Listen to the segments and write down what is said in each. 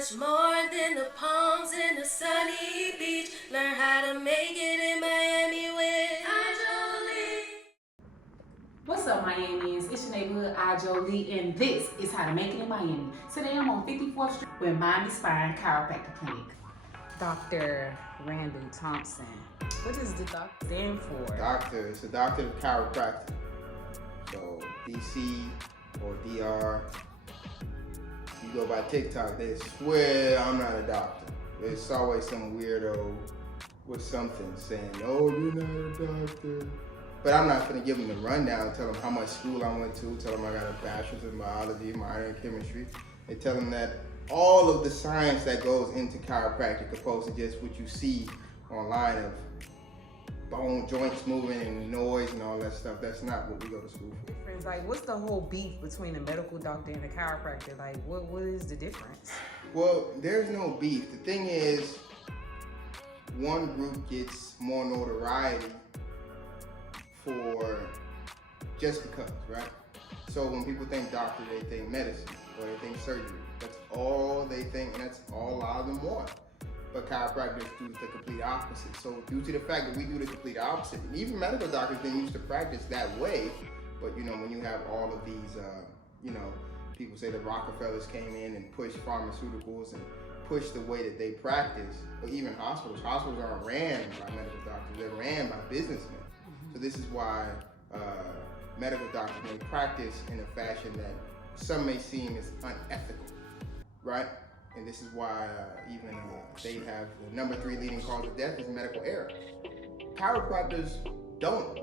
much more than the palms in a sunny beach. Learn how to make it in Miami with Jolie. What's up, Miamians? It's your neighborhood, Jolie, and this is How to Make It in Miami. Today I'm on 54th Street with Miami Spine Chiropractor Clinic. Dr. Randall Thompson. What does the doctor stand for? Doctor, it's a doctor of chiropractor. So DC or DR. You go by TikTok, they swear I'm not a doctor. There's always some weirdo with something saying, oh, you're not a doctor. But I'm not gonna give them the rundown, tell them how much school I went to, tell them I got a bachelor's in biology, minor in chemistry, and tell them that all of the science that goes into chiropractic opposed to just what you see online of bone joints moving and noise and all that stuff. That's not what we go to school for. Friends, like, what's the whole beef between a medical doctor and a chiropractor? Like, what is the difference? Well, there's no beef. The thing is, one group gets more notoriety for just because, right? So when people think doctor, they think medicine or they think surgery. That's all they think, and that's all a lot of them want. But chiropractors do the complete opposite. So due to the fact that we do the complete opposite, and even medical doctors didn't used to practice that way, but when you have all of these, people say the Rockefellers came in and pushed pharmaceuticals and pushed the way that they practice, or even hospitals. Hospitals aren't ran by medical doctors, they're ran by businessmen. So this is why medical doctors may practice in a fashion that some may seem as unethical, right? And this is why even they have the number 3 leading cause of death is medical error. Chiropractors don't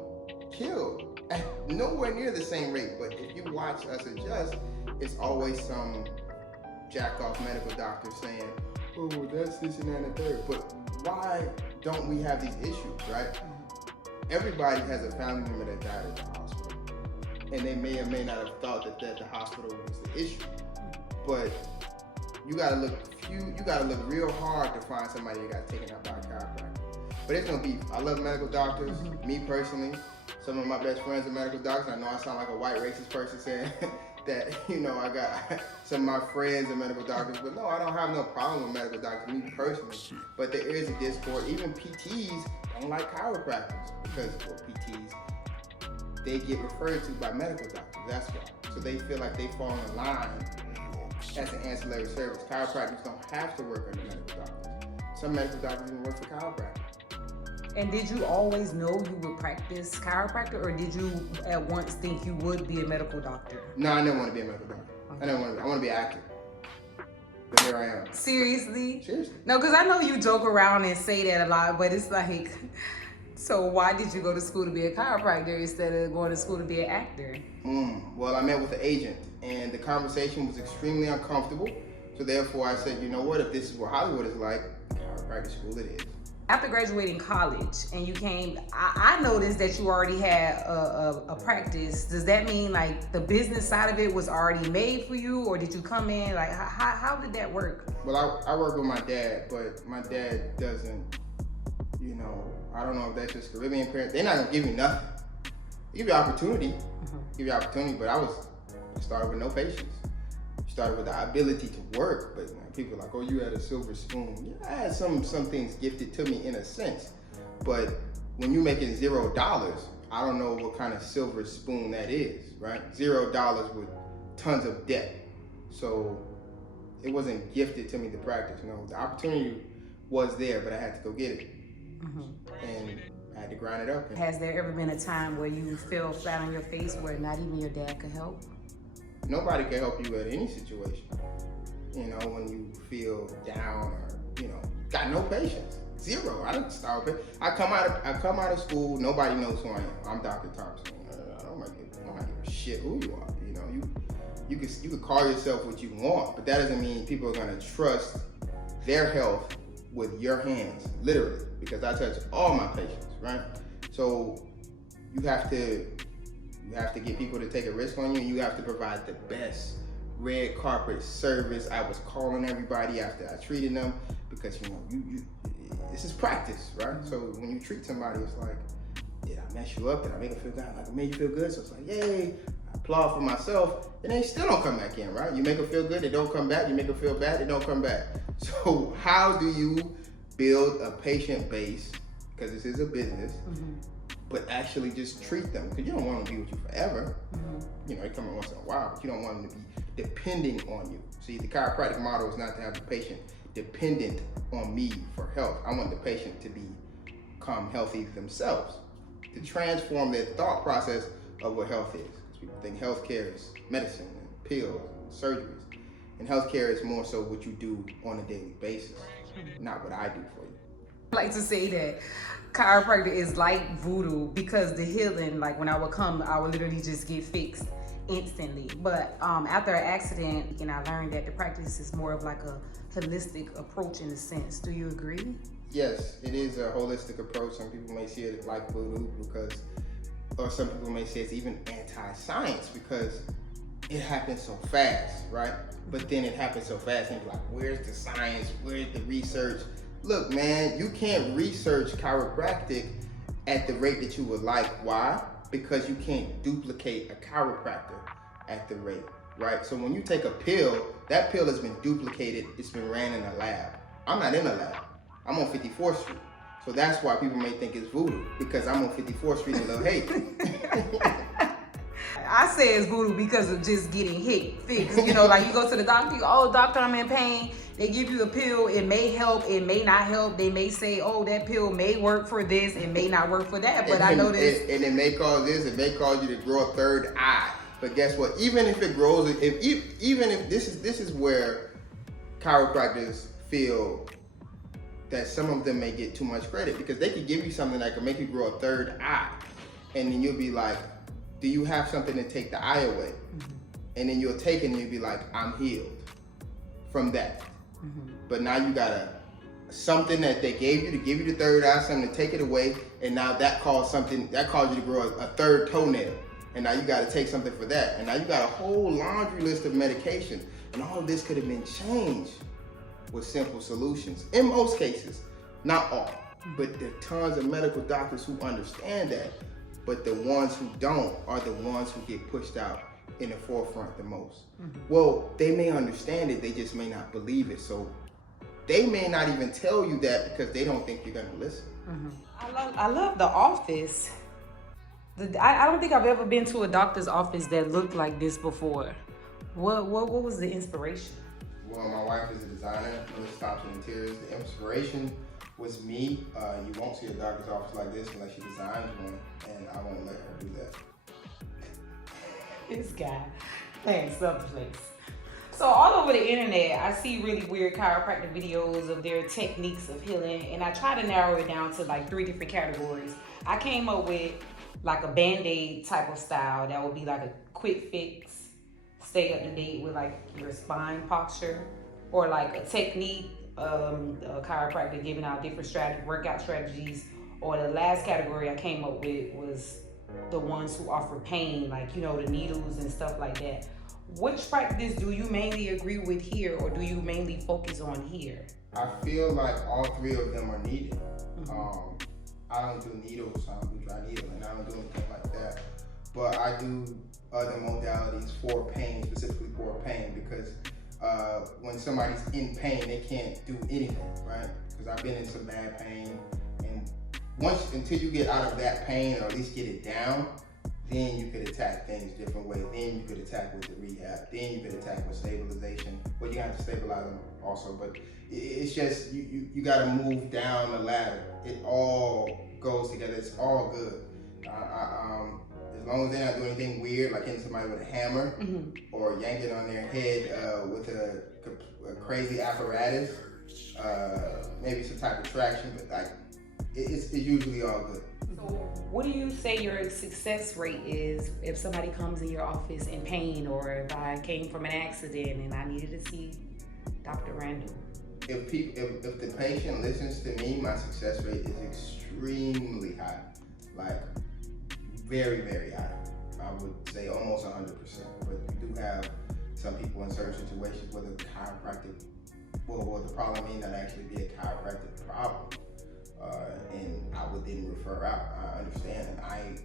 kill at nowhere near the same rate, but if you watch us adjust, it's always some jack-off medical doctor saying, oh, that's this and that and the third. But why don't we have these issues, right? Everybody has a family member that died at the hospital, and they may or may not have thought that the hospital was the issue. But you gotta look real hard to find somebody that got taken out by a chiropractor. But there's no beef. I love medical doctors. Me personally, some of my best friends are medical doctors. I know I sound like a white racist person saying that, I got some of my friends are medical doctors, but no, I don't have no problem with medical doctors, me personally. But there is a discord. Even PTs don't like chiropractors because, PTs, they get referred to by medical doctors, that's why. So they feel like they fall in line as an ancillary service. Chiropractors don't have to work under medical doctors. Some medical doctors even work for chiropractors. And did you always know you would practice chiropractor, or did you at once think you would be a medical doctor? No, I never want to be a medical doctor. Okay. I want to be an actor. But here I am. Seriously? Seriously. No, because I know you joke around and say that a lot, but it's like, so why did you go to school to be a chiropractor instead of going to school to be an actor? Well, I met with an agent, and the conversation was extremely uncomfortable. So therefore I said, you know what, if this is what Hollywood is like, chiropractic school it is. After graduating college and you came, I noticed that you already had a practice. Does that mean like the business side of it was already made for you, or did you come in, like how did that work? Well, I work with my dad, but my dad doesn't, I don't know if that's just Caribbean parents. They're not gonna give you nothing. They give you opportunity, but I started with no patience. Started with the ability to work, but people are like, oh, you had a silver spoon. Yeah, I had some things gifted to me in a sense, but when you're making $0, I don't know what kind of silver spoon that is, right? $0 with tons of debt. So it wasn't gifted to me to practice. The opportunity was there, but I had to go get it. And I had to grind it up. Has there ever been a time where you fell flat on your face where not even your dad could help? Nobody can help you at any situation. When you feel down or, got no patience. 0. I didn't start with it. I come out of school, nobody knows who I am. I'm Dr. Thompson. I don't give a shit who you are. You could call yourself what you want, but that doesn't mean people are gonna trust their health with your hands, literally, because I touch all my patients, right? So you have to get people to take a risk on you, and you have to provide the best red carpet service. I was calling everybody after I treated them because this is practice, right? So when you treat somebody, it's like, did I mess you up? Did I make them feel good? Like I made you feel good? So it's like, yay, I applaud for myself, and they still don't come back in, right? You make them feel good, they don't come back. You make them feel bad, they don't come back. So how do you build a patient base, because this is a business, but actually just treat them? Because you don't want them to be with you forever. You know, they come in once in a while, but you don't want them to be depending on you. See, the chiropractic model is not to have the patient dependent on me for health. I want the patient to become healthy themselves, to transform their thought process of what health is. Because people think healthcare is medicine and pills and surgeries. And healthcare is more so what you do on a daily basis, not what I do for you. I like to say that chiropractor is like voodoo, because the healing, like when I would come, I would literally just get fixed instantly. But after an accident, and I learned that the practice is more of like a holistic approach in a sense. Do you agree? Yes, it is a holistic approach. Some people may see it like voodoo because, or some people may say it's even anti-science because it happens so fast, right? But then it happens so fast and you're like, where's the science? Where's the research? Look, man, you can't research chiropractic at the rate that you would like. Why? Because you can't duplicate a chiropractor at the rate, right? So when you take a pill, that pill has been duplicated. It's been ran in a lab. I'm not in a lab. I'm on 54th Street. So that's why people may think it's voodoo, because I'm on 54th Street in Little Haiti. I say it's voodoo because of just getting fixed. You know, like you go to the doctor, you go, oh, doctor, I'm in pain. They give you a pill. It may help. It may not help. They may say, oh, that pill may work for this. It may not work for that. But I know this. And it may cause this. It may cause you to grow a third eye. But guess what? Even if it grows, even if this is where chiropractors feel that some of them may get too much credit, because they could give you something that could make you grow a third eye, and then you'll be like, do you have something to take the eye away? And then you'll take it and you'll be like, I'm healed from that. But now you got something that they gave you to give you the third eye, something to take it away, and now that caused you to grow a third toenail. And now you got to take something for that. And now you got a whole laundry list of medication. And all of this could have been changed with simple solutions. In most cases, not all, but there are tons of medical doctors who understand that. But the ones who don't are the ones who get pushed out in the forefront the most. Well, they may understand it, they just may not believe it. So they may not even tell you that because they don't think you're gonna listen. I love the office. I don't think I've ever been to a doctor's office that looked like this before. What was the inspiration? Well, my wife is a designer, Thompson Interiors. The inspiration was me. You won't see a doctor's office like this unless she designs one, and I won't let her do that. This guy playing someplace. So all over the internet, I see really weird chiropractic videos of their techniques of healing, and I try to narrow it down to like 3 different categories. I came up with like a Band-Aid type of style that would be like a quick fix, stay up to date with like your spine posture, or like a technique, a chiropractor giving out different workout strategies. Or the last category I came up with was the ones who offer pain, like, you know, the needles and stuff like that. Which practice do you mainly agree with here, or do you mainly focus on here? I feel like all 3 of them are needed. I don't do needles, I don't do dry needling, I don't do anything like that. But I do other modalities for pain, specifically for pain, because when somebody's in pain, they can't do anything, right? Because I've been in some bad pain, and until you get out of that pain, or at least get it down, then you could attack things a different way. Then you could attack with the rehab. Then you could attack with stabilization. Well, you have to stabilize them also, but it's just, you gotta move down the ladder. It all goes together, it's all good. As long as they're not doing anything weird, like hitting somebody with a hammer, or yanking on their head with a crazy apparatus, maybe some type of traction, but like, it's usually all good. So what do you say your success rate is if somebody comes in your office in pain, or if I came from an accident and I needed to see Dr. Randall? If the patient listens to me, my success rate is extremely high, like very, very high. I would say almost 100%. But we do have some people in certain situations where the chiropractic, well, the problem may not actually be a chiropractic problem. And I would then refer out. I understand, and I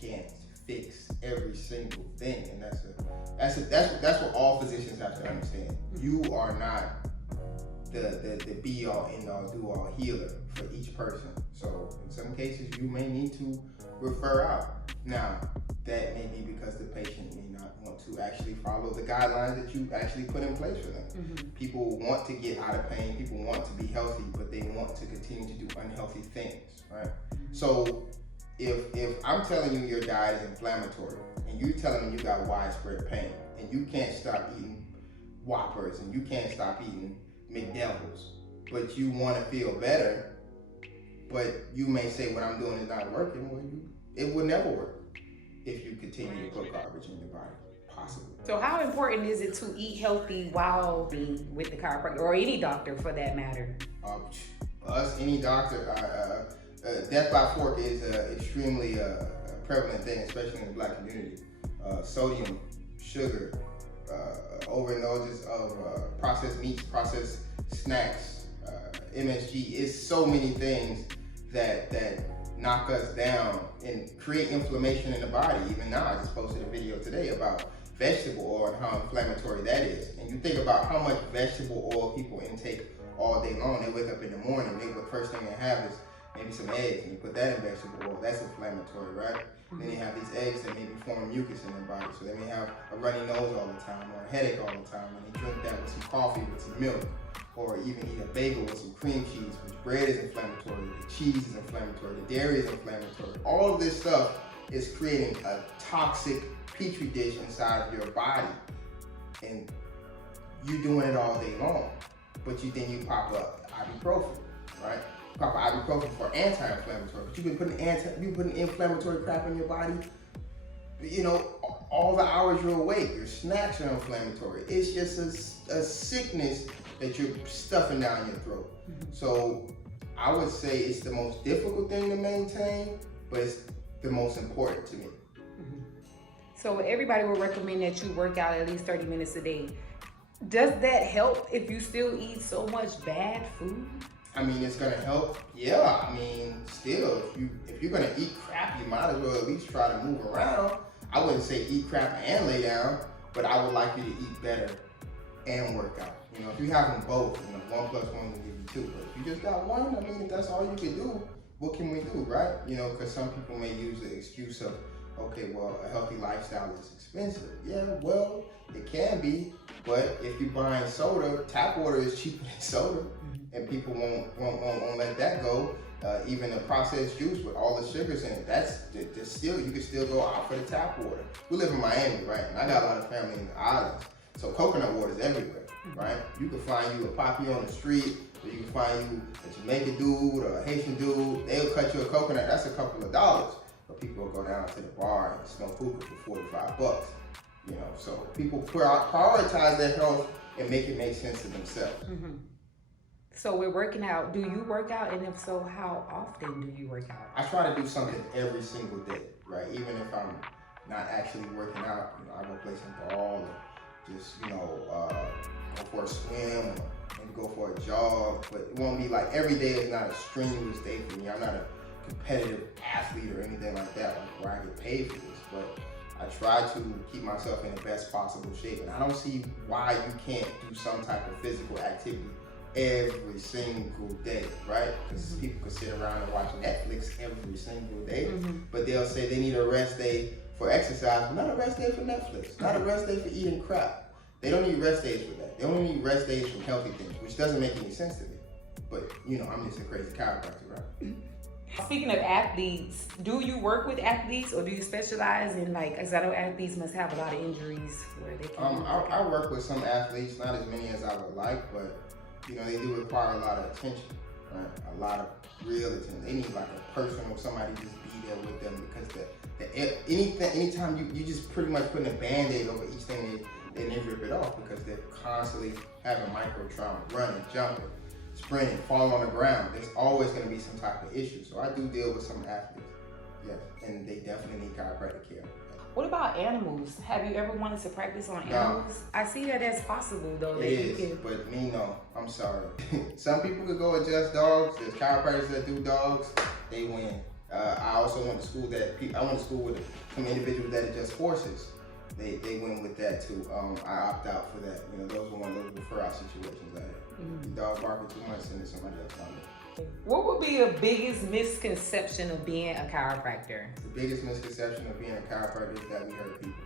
can't fix every single thing, and that's what all physicians have to understand. You are not the be all end all do all healer for each person. So in some cases you may need to refer out. Now that may be because the patient may not want to actually follow the guidelines that you actually put in place for them. People want to get out of pain, people want to be healthy, but they want to continue to do unhealthy things, right? So if I'm telling you your diet is inflammatory and you're telling me you got widespread pain and you can't stop eating Whoppers and you can't stop eating McDevils, but you want to feel better, but you may say what I'm doing is not working, well, it would never work if you continue to put garbage in your body, possibly. So how important is it to eat healthy while being with the chiropractor, or any doctor for that matter? Any doctor, death by fork is an extremely prevalent thing, especially in the Black community. Sodium, sugar, overindulgence of processed meats, processed snacks, MSG. It's so many things that knock us down and create inflammation in the body. Even now, I just posted a video today about vegetable oil and how inflammatory that is. And you think about how much vegetable oil people intake all day long. They wake up in the morning, the first thing they have is maybe some eggs, and you put that in vegetable oil. That's inflammatory, right? Then they have these eggs that maybe form mucus in their body. So they may have a runny nose all the time or a headache all the time, and they drink that with some coffee, with some milk, or even eat a bagel with some cream cheese, which bread is inflammatory, the cheese is inflammatory, the dairy is inflammatory. All of this stuff is creating a toxic petri dish inside of your body, and you're doing it all day long. But then you pop up ibuprofen, right? Pop up ibuprofen for anti-inflammatory, but you've been putting inflammatory crap in your body, all the hours you're awake. Your snacks are inflammatory. It's just a sickness that you're stuffing down your throat. So I would say it's the most difficult thing to maintain, but it's the most important to me. So everybody will recommend that you work out at least 30 minutes a day. Does that help if you still eat so much bad food? I mean, it's gonna help. Yeah, I mean, still, if you're gonna eat crap, you might as well at least try to move around. I wouldn't say eat crap and lay down, but I would like you to eat better and work out. If you have them both, 1 + 1 will give you 2. But if you just got one, I mean, if that's all you can do, what can we do, right? Because some people may use the excuse of, okay, well, a healthy lifestyle is expensive. Yeah, well, it can be, but if you're buying soda, tap water is cheaper than soda, and people won't let that go. Even the processed juice with all the sugars in it, you can still go out for the tap water. We live in Miami, right? And I got a lot of family in the islands, so coconut water is everywhere, right? You can find you a poppy on the street, or you can find you a Jamaican dude or a Haitian dude. They'll cut you a coconut. That's a couple of dollars. But people will go down to the bar and smoke hookah for $45. So people prioritize their health and make it make sense to themselves. So we're working out. Do you work out? And if so, how often do you work out? I try to do something every single day, right? Even if I'm not actually working out, I go play some ball, or just, go for a swim, or maybe go for a jog. But it won't be like every day is not a strenuous day for me. I'm not a competitive athlete or anything like that, where I get paid for this. But I try to keep myself in the best possible shape. And I don't see why you can't do some type of physical activity every single day, right? Because people can sit around and watch Netflix every single day, but they'll say they need a rest day for exercise, but not a rest day for Netflix, not a rest day for eating crap. They don't need rest days for that. They only need rest days from healthy things, which doesn't make any sense to me. But, I'm just a crazy chiropractor, right? Speaking of athletes, do you work with athletes, or do you specialize in, because I know athletes must have a lot of injuries where they can... I work with some athletes, not as many as I would like, but they do require a lot of attention, right? A lot of real attention. They need like a personal, somebody just be there with them, because anytime you just pretty much putting a Band-Aid over each thing, they never rip it off, because they're constantly having micro trauma, running, jumping, sprinting, falling on the ground. There's always going to be some type of issue. So I do deal with some athletes, yes, and they definitely need chiropractic care. What about animals? Have you ever wanted to practice on animals? I see that as possible, though. It is, but me, no. I'm sorry. Some people could go adjust dogs. There's chiropractors that do dogs. They win. I also went to school with some individuals that adjust horses. They went with that too. I opt out for that. You know, those were one of those refer out situations I had. The dog barking too much, send it to somebody else on it. What would be your biggest misconception of being a chiropractor? The biggest misconception of being a chiropractor is that we hurt people.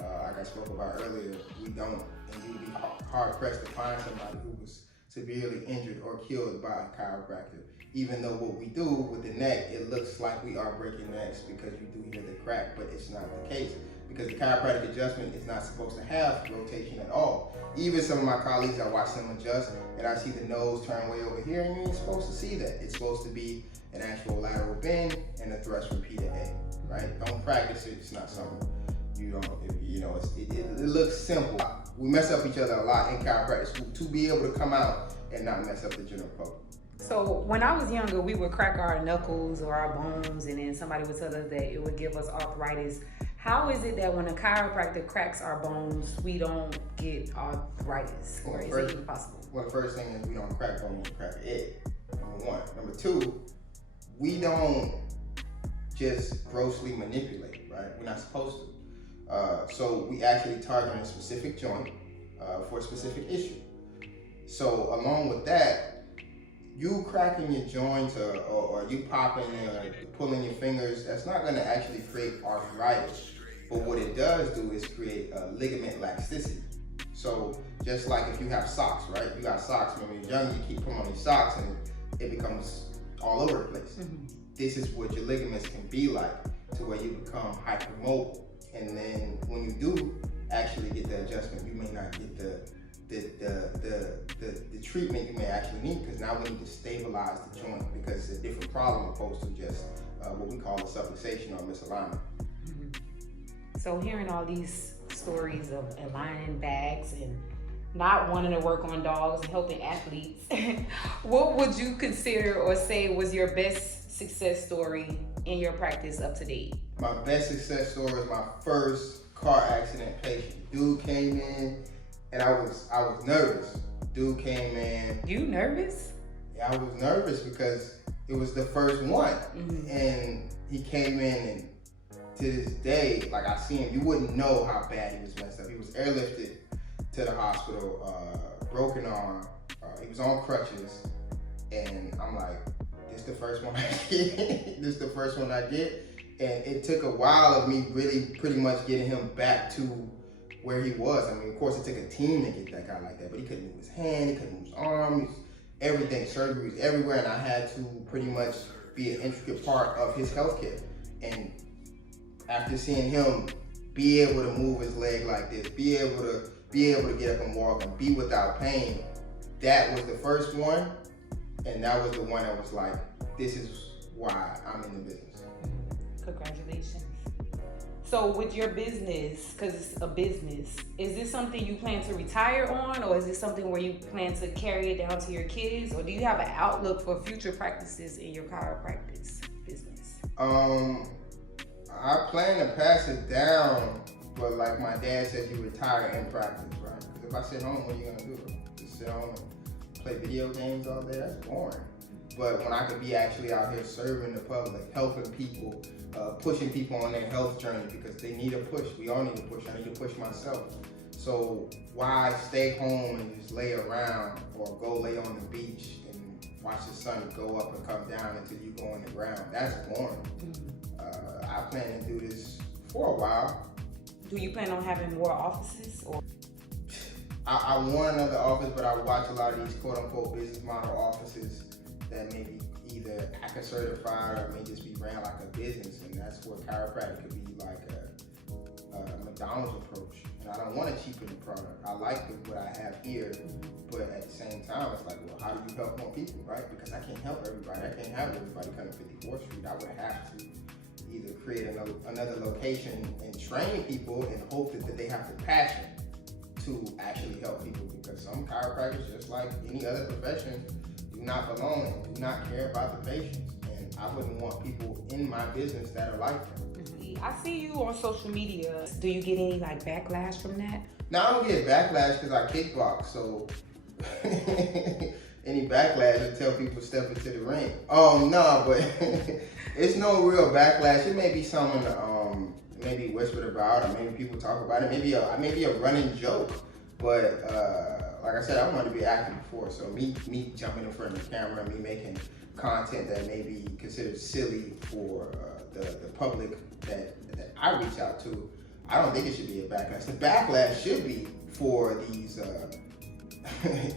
Like I spoke about earlier, we don't, and you would be hard pressed to find somebody who was severely injured or killed by a chiropractor. Even though what we do with the neck, it looks like we are breaking necks because you do hear the crack, but it's not the case. Because the chiropractic adjustment is not supposed to have rotation at all. Even some of my colleagues, I watch them adjust, and I see the nose turn way over here, and you ain't supposed to see that. It's supposed to be an actual lateral bend and a thrust repeated A, right? Don't practice it, it's not something you don't, it looks simple. We mess up each other a lot in chiropractic school to be able to come out and not mess up the general public. So when I was younger, we would crack our knuckles or our bones, and then somebody would tell us that it would give us arthritis. How is it that when a chiropractor cracks our bones, we don't get arthritis? Or is it even possible? Well, the first thing is we don't crack bones, we crack egg, number one. Number two, we don't just grossly manipulate, right? We're not supposed to. So we actually target a specific joint for a specific issue. So along with that, you cracking your joints or you popping or pulling your fingers, that's not going to actually create arthritis. But what it does do is create ligament laxicity. So just like if you have socks, right? You got socks when you're young, you keep pulling on these socks and it becomes all over the place. This is what your ligaments can be like, to where you become hypermobile. And then when you do actually get the adjustment, you may not get the treatment you may actually need, because now we need to stabilize the joint, because it's a different problem opposed to just what we call a subluxation or misalignment. So hearing all these stories of aligning backs and not wanting to work on dogs and helping athletes, what would you consider or say was your best success story in your practice up to date? My best success story is my first car accident patient. Dude came in and I was nervous. Dude came in. You nervous? Yeah, I was nervous because it was the first one. And he came in, and to this day, like I see him, you wouldn't know how bad he was messed up. He was airlifted to the hospital, broken arm. He was on crutches. And I'm like, this the first one I get. This the first one I get. And it took a while of me really pretty much getting him back to where he was. I mean, of course, it took a team to get that guy like that, but he couldn't move his hand, he couldn't move his arms, everything, surgeries everywhere, and I had to pretty much be an intricate part of his healthcare. And after seeing him be able to move his leg like this, be able to get up and walk and be without pain, that was the first one, and that was the one that was like, this is why I'm in the business. Congratulations. So with your business, because it's a business, is this something you plan to retire on, or is this something where you plan to carry it down to your kids, or do you have an outlook for future practices in your chiropractic business? I plan to pass it down, but like my dad said, you retire in practice, right? Because if I sit home, what are you gonna do? Just sit home and play video games all day? That's boring. But when I could be actually out here serving the public, helping people, pushing people on their health journey, because they need a push. We all need a push. I need to push myself. So why stay home and just lay around, or go lay on the beach and watch the sun go up and come down until you go on the ground? That's boring. I plan to do this for a while. Do you plan on having more offices, or? I want another office, but I watch a lot of these quote unquote business model offices that may be either ACA certified or may just be ran like a business, and that's where chiropractic could be like a McDonald's approach. And I don't want to cheapen the product. I like what I have here, but at the same time, it's like, well, how do you help more people, right? Because I can't help everybody. I can't have everybody come to 54th Street. I would have to either create another location and train people and hope that they have the passion to actually help people, because some chiropractors, just like any other profession, do not belong and do not care about the patients. And I wouldn't want people in my business that are like that. I see you on social media. Do you get any like backlash from that? Now I don't get backlash because I kickbox, so any any backlash until people step into the ring. No, but it's no real backlash. It may be something maybe whispered about, or maybe people talk about it. Maybe a running joke. But like I said, I wanted to be active before, so me jumping in front of the camera, me making content that may be considered silly for the public that I reach out to, I don't think it should be a backlash. The backlash should be for these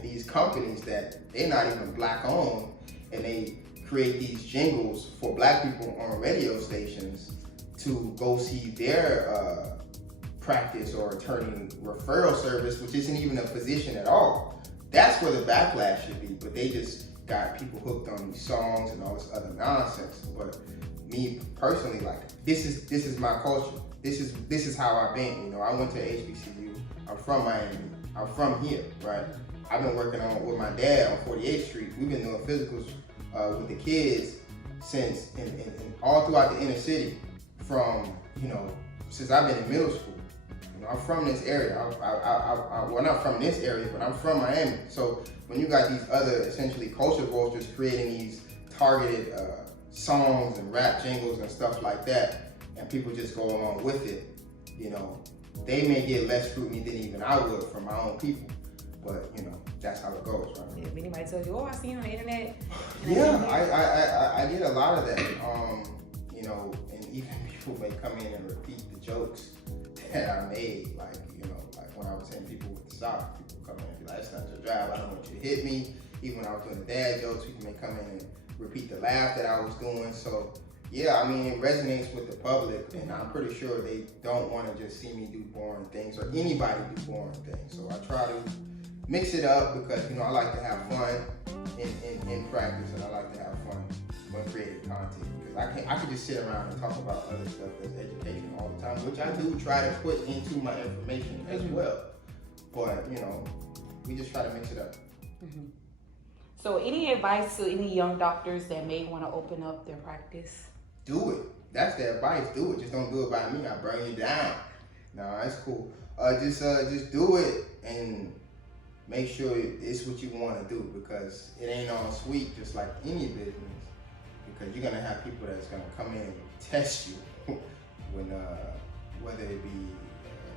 these companies that they're not even black owned, and they create these jingles for black people on radio stations to go see their practice or attorney referral service, which isn't even a position at all. That's where the backlash should be, but they just got people hooked on these songs and all this other nonsense. But me personally, like, this is my culture. This is how I've been. You know, I went to HBCU. I'm from Miami. I'm from here, right? I've been working with my dad on 48th Street. We've been doing physicals with the kids since in all throughout the inner city from, you know, since I've been in middle school. You know, I'm from this area. Well, not from this area, but I'm from Miami. So when you got these other essentially culture vultures creating these targeted songs and rap jingles and stuff like that, and people just go along with it, you know, they may get less scrutiny than even I would from my own people. But, you know, that's how it goes, right? If anybody tells you, oh, I seen you on the internet. Yeah, I get a lot of that. You know, and even people may come in and repeat the jokes that I made. Like, you know, like when I was hitting people with the sock, people come in and be like, that's not your job, I don't want you to hit me. Even when I was doing the dad jokes, people may come in and repeat the laugh that I was doing. So, yeah, I mean, it resonates with the public, and I'm pretty sure they don't want to just see me do boring things, or anybody do boring things. So I try to mix it up because, you know, I like to have fun in practice, and I like to have fun when creating content. Because I could just sit around and talk about other stuff that's education all the time, which I do try to put into my information as well. But, you know, we just try to mix it up. Mm-hmm. So any advice to any young doctors that may want to open up their practice? Do it. That's the advice. Do it. Just don't do it by me. I burn you down. No, that's cool. Just do it and make sure it's what you want to do, because it ain't all sweet, just like any business. Because you're gonna have people that's gonna come in and test you when whether it be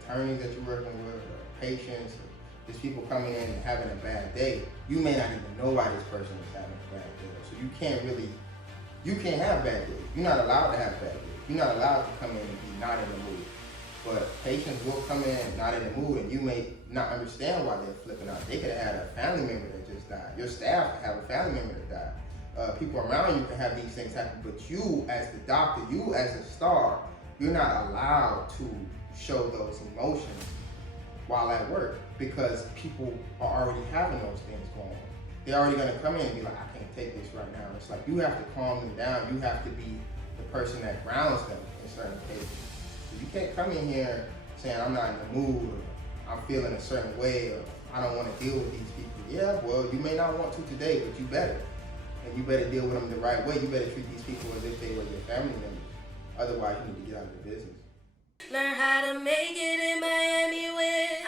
attorneys that you're working with, or patients, or just people coming in and having a bad day. You may not even know why this person is having a bad day. So you can't have bad days. You're not allowed to have bad days. You're not allowed to come in and be not in the mood. But patients will come in not in the mood, and you may not understand why they're flipping out. They could have had a family member that just died. Your staff could have a family member that died. People around you can have these things happen, but you as the doctor, you as a star, you're not allowed to show those emotions while at work, because people are already having those things going on. They're already gonna come in and be like, I can't take this right now. It's like you have to calm them down. You have to be the person that grounds them in certain cases. You can't come in here saying I'm not in the mood, or I'm feeling a certain way, or I don't want to deal with these people. Yeah, well, you may not want to today, but you better. And you better deal with them the right way. You better treat these people as if they were your family members. Otherwise, you need to get out of the business. Learn how to make it in Miami with